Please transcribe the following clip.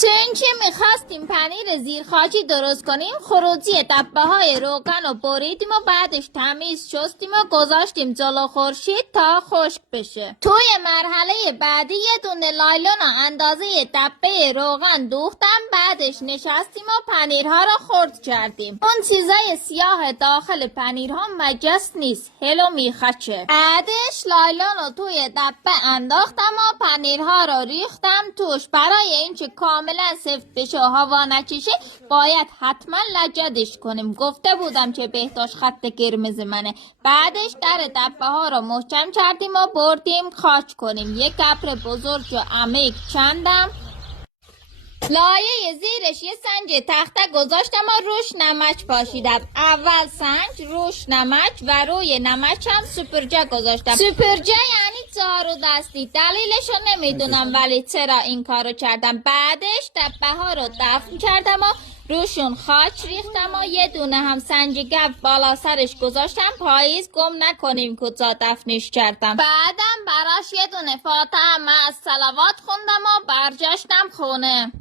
چون که میخواستیم پنیر زیرخاکی درست کنیم، خروجی تپه های روغن رو بریدیم و بعدش تمیز شستیم و گذاشتیم جلو خورشید تا خشک بشه. توی مرحله بعدی یه دونه لایلون اندازه تپه روغن دوختم، بعدش نشستیم و پنیرها رو خرد کردیم. اون چیزای سیاه داخل پنیرها مجس نیست، هلو میخچه. بعدش لایلون رو توی تپه انداختم و پنیرها رو ریختم توش. برای اینکه کاملا سفت بشه و هوا نکشه باید حتما لجدش کنیم. گفته بودم که بهداشت خط قرمز منه. بعدش در تپه ها رو محکم کردیم و بردیم خاک کنیم. یک کپر بزرگ و عمیق کندم، لایه زیرش یه سنج تخته گذاشتم و روش نمک پاشیدم. اول سنج، روش نمک و روی نمک هم سوپرجه گذاشتم. سوپرجه یعنی جارو دستی. دلیلشو نمیدونم ولی چرا این کارو کردم. بعدش تپه ها رو دفن کردم و روشون خاک ریختم و یه دونه هم سنج گف بالا سرش گذاشتم پاییز گم نکنیم کجا دفنش کردم. بعدم براش یه دونه فاتحه مع الصلوات خوندم و برگشتم خونه.